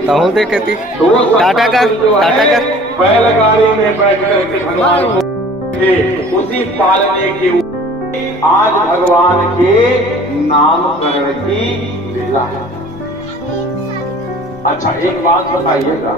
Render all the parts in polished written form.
राहुल दे कहती टाटा कर बैलगाड़ी में बैठ करके भगवान को उसी पालने के आज भगवान के नामकरण की लीला है। अच्छा एक बात बताइएगा,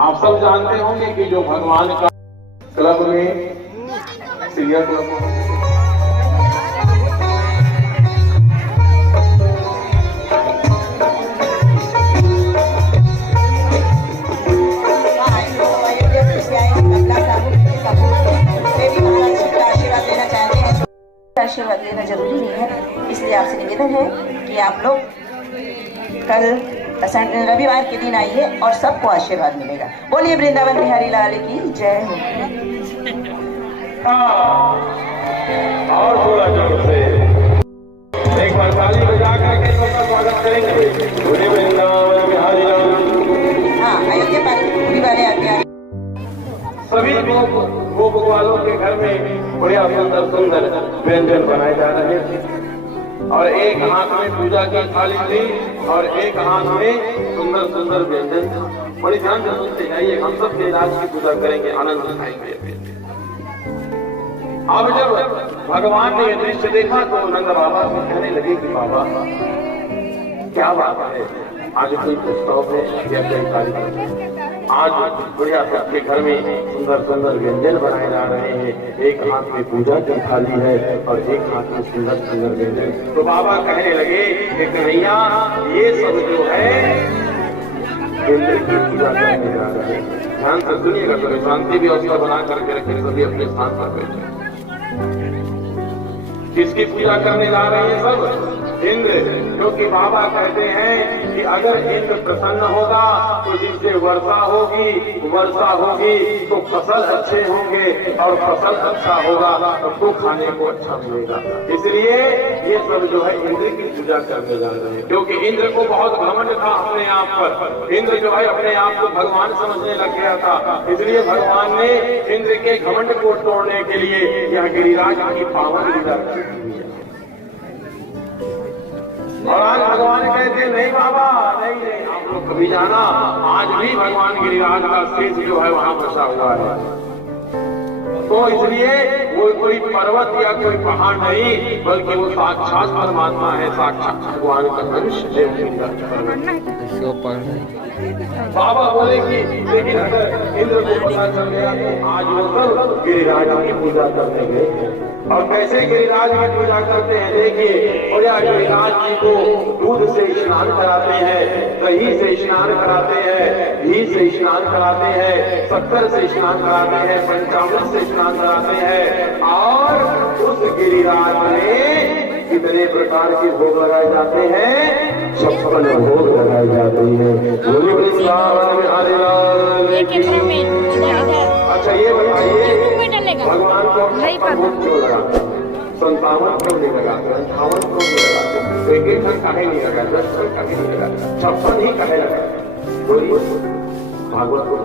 आप सब जानते होंगे कि जो भगवान का क्लब में सीरियल क्लब आशीर्वाद लेना जरूरी नहीं है, इसलिए आपसे निवेदन है कि आप लोग कल रविवार के दिन आइए और सबको आशीर्वाद मिलेगा। बोलिए वृंदावन बिहारी लाल की जय हो। और थोड़ा जोर से एक बार ताली बजा करके सबका स्वागत करेंगे। बोलिए वृंदावन बिहारी लाल। हाँ, अयोध्या पूरी वाले आगे सभी गोप वालों के घर में बढ़िया सुंदर सुंदर व्यंजन बनाए जा रहे हैं और एक हाथ में पूजा की थाली थी और एक हाथ में सुंदर सुंदर व्यंजन था। बड़ी ध्यान से सुनते जाइए, हम सब राज की पूजा करेंगे, आनंद उठाएंगे। अब जब भगवान ने यह दृश्य देखा तो नंद बाबा को कहने लगे कि बाबा क्या बात है, आज कोई प्रस्ताव है या कोई कार्यक्रम है? आज बढ़िया सबके घर में सुंदर सुंदर व्यंजन बनाए जा रहे हैं, एक हाथ में पूजा की थाली है और एक हाथ में सुंदर सुंदर व्यंजन। तो बाबा कहने लगे कि कन्हैया ये सब जो है इंद्र की पूजा करने जा रहे हैं। ध्यान से सुनिएगा, तो शांति भी अवसर बना करके रखें, सभी अपने स्थान पर बैठे। किसकी पूजा करने जा रहे हैं सब? इंद्र, क्योंकि बाबा कहते हैं कि अगर इंद्र प्रसन्न होगा तो जिससे वर्षा होगी तो फसल अच्छे होंगे और फसल अच्छा होगा तो खाने को अच्छा मिलेगा। इसलिए ये सब जो है इंद्र की पूजा करने जा रहे हैं, क्योंकि इंद्र को बहुत घमंड था अपने आप पर। इंद्र जो है अपने आप को भगवान समझने लग गया था, इसलिए भगवान ने इंद्र के घमंड को तोड़ने के लिए यह गिरिराज की पावन लीला की। और आज भगवान कहते नहीं बाबा, नहीं आप लोग कभी जाना, आज भी भगवान गिरिराज का शेष जो है वहां बसा हुआ है। तो इसलिए वो कोई पर्वत या कोई पहाड़ नहीं, बल्कि वो साक्षात परमात्मा है, साक्षात भगवान का अंश है। बाबा बोले कि लेकिन अगर इंद्र को पता चल गया तो आज वो सब गिरिराज की पूजा करने गए। और कैसे गिरिराज की पूजा करते हैं देखिए, और या गिरिराज जी को दूध से स्नान कराते हैं, दही से स्नान कराते हैं, घी से स्नान कराते हैं, शक्कर से स्नान कराते हैं, पंचामृत से स्नान कराते हैं। और उस गिरिराज में कितने प्रकार के भोग लगाए जाते हैं? 56 भोग लगाए जाते हैं। बोलिए वृंदावन बिहारी लाल की। अच्छा ये बताइए, भगवान को 56 भोग क्यों लगाते हैं? 57 क्यों नहीं लगाते? 58 क्यों नहीं लगाते? एक काहे नहीं लगाते? 10 काहे नहीं लगाते? 56 ही काहे लगाते? बोलिए भागवत को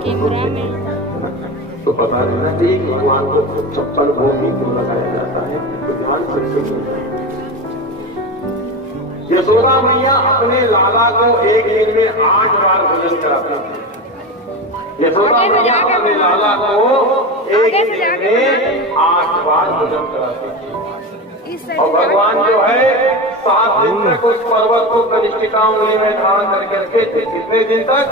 तो पता रहना चाहिए कि भगवान को 56 भोग ही क्यों लगाया जाता है। तो ध्यान से सुनिए, यशोदा मैया अपने लाला को एक दिन में 8 बार भोजन कराती थी। यशोदा मैया अपने लाला को एक दिन में 8 बार भोजन कराती थी। और भगवान जो है 7 दिन तक उस पर्वत को कनिष्ठिका उंगली में धारण करके रखे थे। कितने दिन तक?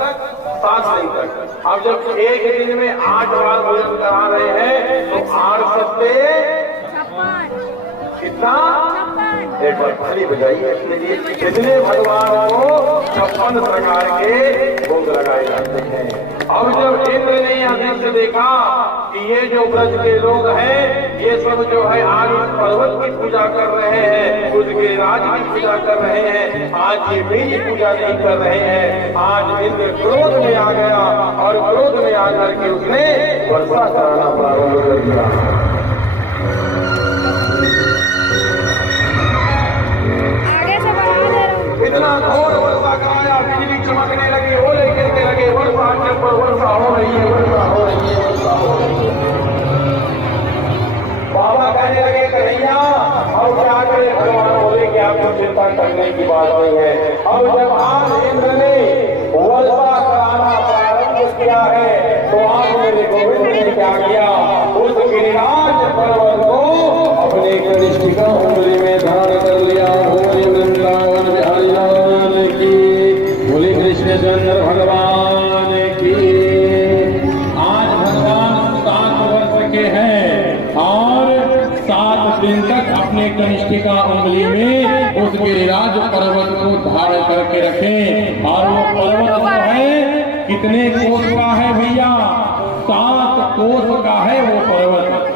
7 दिन तक। अब जब एक दिन में 8 बार भोजन करा रहे हैं तो 8 सत्ते कितना? एक बार थाली बजाइए अपने लिए। इसलिए भगवान को 56 प्रकार के भोग लगाए जाते हैं। अब जब इंद्र ने यह दृश्य देखा कि ये जो ब्रज के लोग हैं ये सब जो है आज उस पर्वत की पूजा कर रहे हैं, उसके राज की पूजा कर रहे हैं, आज ये मेरी पूजा नहीं कर रहे हैं। आज इंद्र क्रोध में आ गया और क्रोध में आकर के उसने वर्षा कराना प्रारंभ कर दिया। इतना घोर वर्षा कराया, बिजली चमकने लगी, पर वर्षा हो रही है, वर्षा हो रही है, वर्षा हो रही है। बाबा कहने लगे कन्हैया अब क्या करें। भगवान बोले कि आपको चिंता करने की बात नहीं है। अब जब आज इंद्र ने वर्षा कराना प्रारंभ किया है तो आप मेरे गोविंद ने क्या किया, उस गिरिराज पर्वत को अपने कनिष्ठिका उंगली में धारण कर लिया। बोले वृंदावन बिहारी लाल की, बोले कृष्णचंद्र भगवान की। आज भगवान 7 वर्ष के हैं और 7 दिन तक अपने कनिष्ठिका उंगली में उस गिरिराज पर्वत को धारण करके रखें। और वो पर्वत जो है कितने कोस का है भैया, 7 कोस का है वो पर्वत।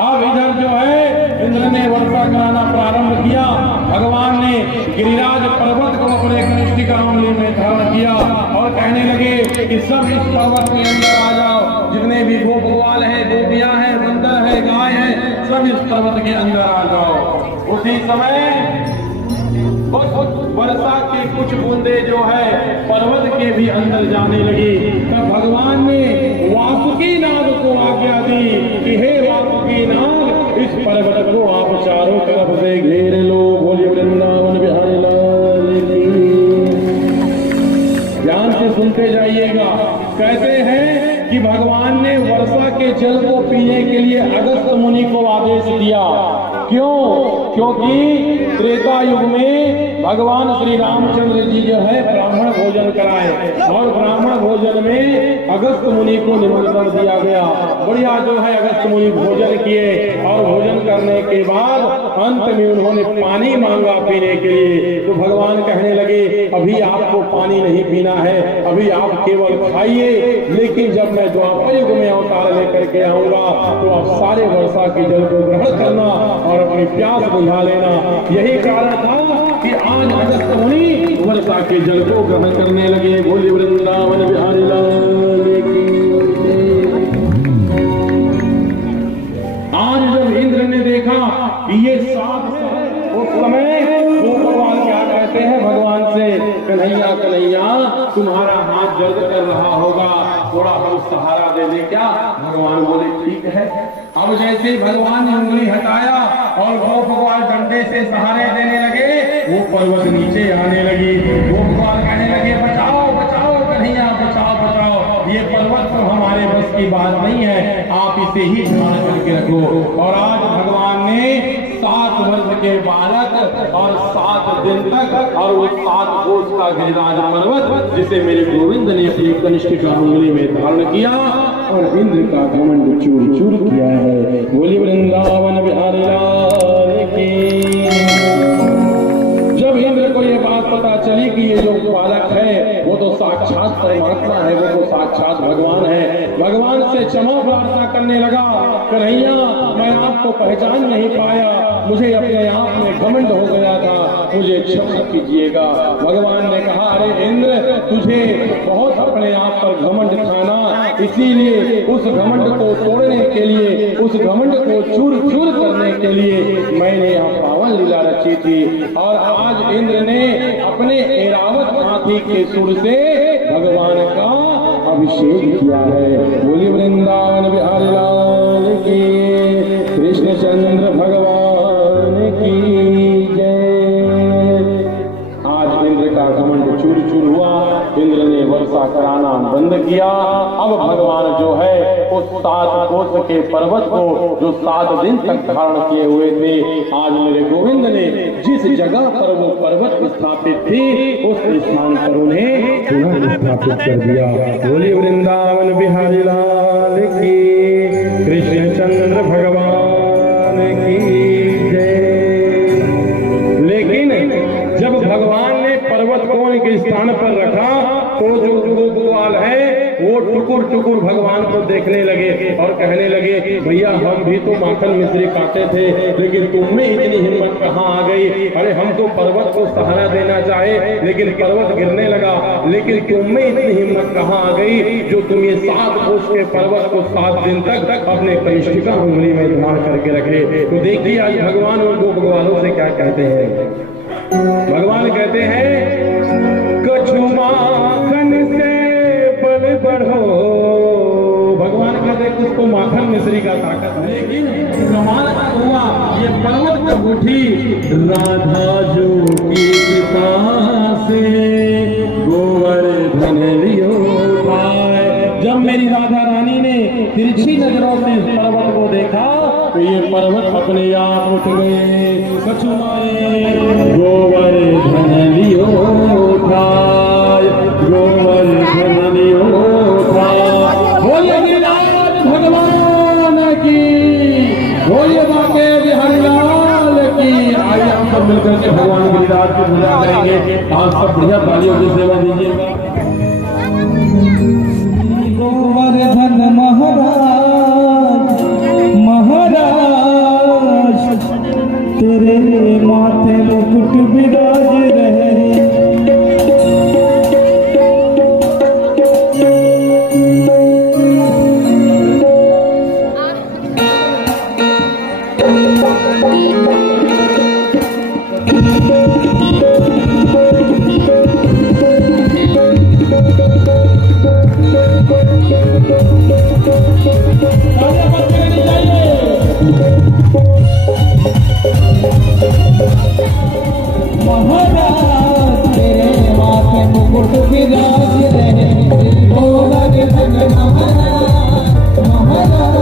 अब इधर जो है इंद्र ने वर्षा कराना प्रारंभ किया। भगवान ने गिरिराज पर्वत को अपने कनिष्ठिका उंगली में धारण किया और कहने लगे कि सब इस पर्वत के अंदर आ जाओ। जितने भी गोप ग्वाल है, गोपियां हैं, बंदर है, गाय है, सब इस पर्वत के अंदर आ जाओ। उसी समय वर्षा की कुछ बूंदे जो है पर्वत के भी अंदर जाने लगी। तब भगवान ने वासुकी नाग को आज्ञा दी कि हे वासुकी नाग, इस पर्वत को आप चारों तरफ से घेर लो। बोलिए वृंदावन बिहारी लाल की। ध्यान से सुनते जाइएगा। कहते हैं कि भगवान ने वर्षा के जल को पीने के लिए अगस्त मुनि को आदेश दिया। क्यों? क्योंकि त्रेता युग में भगवान श्री रामचंद्र जी जो है ब्राह्मण भोजन कराए और ब्राह्मण भोजन में अगस्त मुनि को निमंत्रण दिया गया। बढ़िया जो है अगस्त मुनि भोजन किए और भोजन करने के बाद अंत में उन्होंने पानी मांगा पीने के लिए। तो भगवान कहने लगे अभी आपको पानी नहीं पीना है, अभी आप केवल खाइए, लेकिन जब मैं द्वापर युग में अवतार लेकर के आऊंगा तो आप सारे वर्षा के जल को ग्रहण करना और अपनी प्यास बुझा लेना। यही कारण था कि आज अगस्त मुनि वर्षा के जल को ग्रहण करने लगे। बोले वृंदावन बिहारी लाल की। आज जब इंद्र ने देखा कि ये 7 उस समय वो भगवान क्या कहते हैं भगवान से, कन्हैया कन्हैया तुम्हारा हाथ दर्द कर रहा होगा, थोड़ा हम सहारा दे दे क्या। भगवान बोले ठीक है। अब जैसे ही भगवान ने उंगली हटाया और वो भगवान डंडे से सहारे देने लगे, वो पर्वत नीचे आने लगी। वो भगवान कहने लगे बचाओ बचाओ कन्हैया, बचाओ बचाओ, ये पर्वत तो हमारे बस की बात नहीं है, आप इसे ही ध्यान करके रखो। और आज भगवान ने 7 वर्ष के बालक और 7 दिन तक और वो 7 कोस का गिरिराज पर्वत जिसे मेरे गोविंद ने अपनी कनिष्ठिका उंगली में धारण किया और इंद्र का घमंड चूर चूर किया है। बोली वृंदावन बिहारी लाल की। जब इंद्र को ये बात पता चली कि ये जो बालक है वो तो साक्षात परमात्मा है, वो तो साक्षात भगवान है, भगवान से क्षमा प्रार्थना करने लगा। कन्हैया मैं आपको पहचान नहीं पाया, मुझे अपने आप में घमंड हो गया था, मुझे क्षमा कीजिएगा। भगवान ने कहा अरे इंद्र तुझे बहुत अपने आप पर घमंड था ना, इसीलिए उस घमंड को तोड़ने के लिए, उस घमंड को चूर चूर करने के लिए मैंने यह पावन लीला रची थी। और आज इंद्र ने अपने ऐरावत हाथी के सुर से भगवान का अभिषेक किया है। बोली वृंदावन बिहारी लाल की, कृष्णचंद्र भगवान की जय। आज इंद्र का घमंड चूर चूर हुआ, इंद्र ने वर्षा कराना बंद किया। अब भगवान जो है उस 7 कोस के पर्वत को जो 7 दिन तक धारण किए हुए थे, आज मेरे गोविंद ने जिस जगह पर वो पर्वत स्थापित थी उस स्थान पर उन्हें पुनः स्थापित कर दिया। बोली वृंदावन बिहारी लाल की, कृष्णचंद्र भगवान की जय। लेकिन जब भगवान ने पर्वत को उनके स्थान पर रखा तो जो गोपाल है वो टुकुर टुकुर भगवान को देखने लगे और कहने लगे भैया हम भी तो माखन मिश्री काटे थे, लेकिन तुम में इतनी हिम्मत कहाँ आ गई। अरे हम तो पर्वत को सहारा देना चाहे लेकिन पर्वत गिरने लगा, लेकिन तुम में इतनी हिम्मत कहाँ आ गई जो तुम ये 7 कोस के पर्वत को 7 दिन तक अपने कनिष्ठिका उंगली में धारण करके रखे। तो देखिए आज भगवान उन दो भगवानों से क्या कहते हैं। भगवान कहते हैं कछु माखन से बल बढ़ उठी राधा जो की कृपा से गोवर्धन लियो उठाए। जब मेरी राधा रानी ने तिरछी नजरों से इस पर्वत को देखा तो ये पर्वत अपने आप उठ गए। कछुआए गोवर्धन लियो उठाए, गोवर्धन लियो उठाए। बोलिए गिरिराज भगवान की, बोलिए बाके बिहारी लाल की। आइए हम सब मिलकर के भगवान गिरिराज की पूजा करेंगे। आप सब बढ़िया तालियों की सेवा दीजिएगा। गोवर्धन महाराज महाराज तेरे माथे मुकुट विराज रहे। महाराज तेरे माथे मुकुट विराज रहे। गोवर्धन महाराज महाराज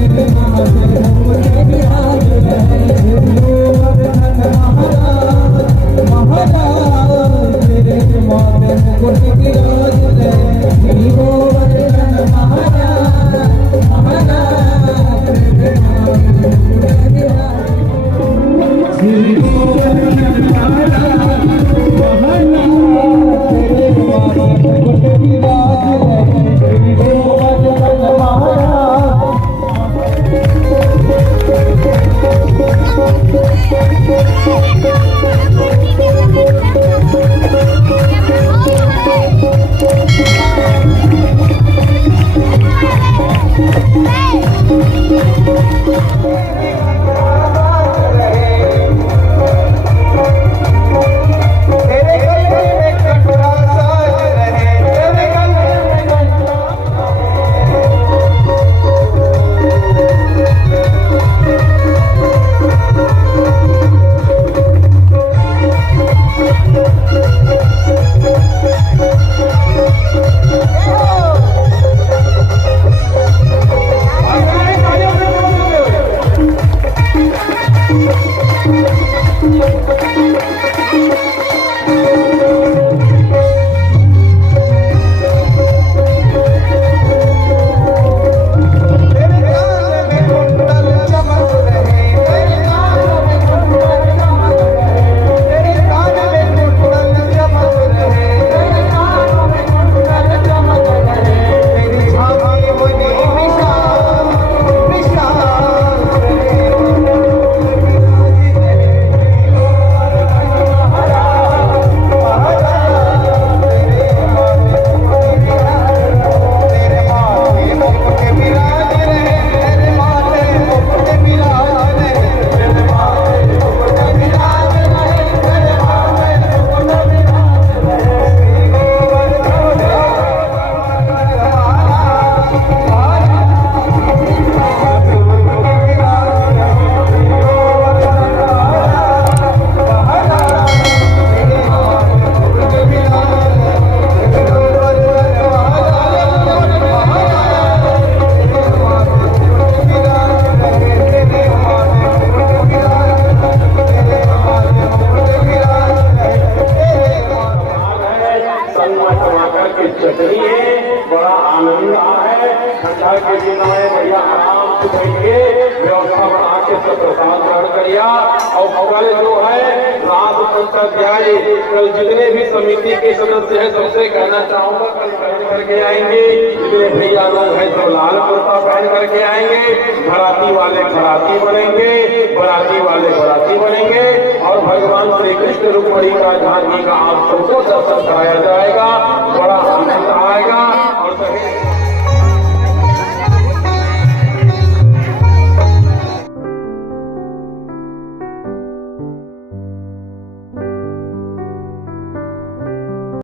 तेरे माथे मुकुट विराज रहे। गोवर्धन महाराज महाराज तेरे माथे मुकुट विराज रहे। गोवर्धन महाराज महाराज तेरे माथे मुकुट विराज। श्री गोवर्धन महाराज महाराज तेरे माथे मुकुट विराज रहे। श्री गोवर्धन महाराज प्रसाद ग्रहण करिया। और कल जो है रात पंचाध्याय, कल जितने भी समिति के सदस्य हैं सबसे कहना चाहूंगा कल पहन करके आएंगे। जितने भैया लोग हैं सब लाल कुर्ता पहन करके आएंगे। घराती वाले घराती बनेंगे, बराती वाले बराती बनेंगे और भगवान श्री कृष्ण रुक्मिणी का झांकी का आप सबको दर्शन कराया जाएगा। बड़ा आनंद आएगा और